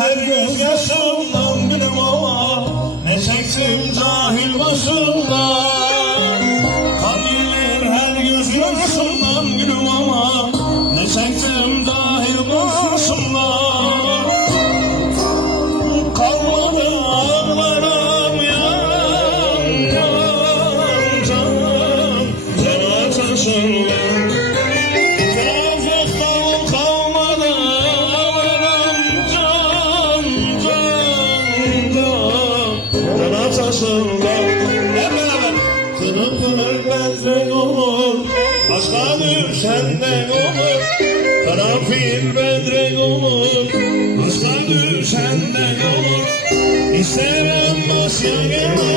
her gözyaşımdan gülüm ama Ne çektim cahil başımdan Kadir her gözyaşımdan başında Hep beraber. Kırık kırık bezmek olur. Başka düşenden olur. Karanfil bedrek olur. Başka düşenden olur. İsterim başya gene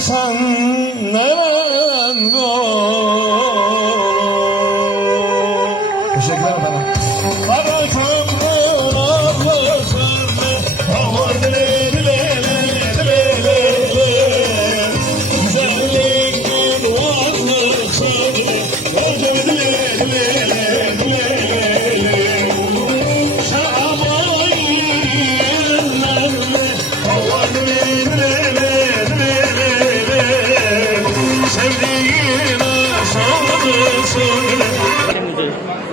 Channa 여러분들.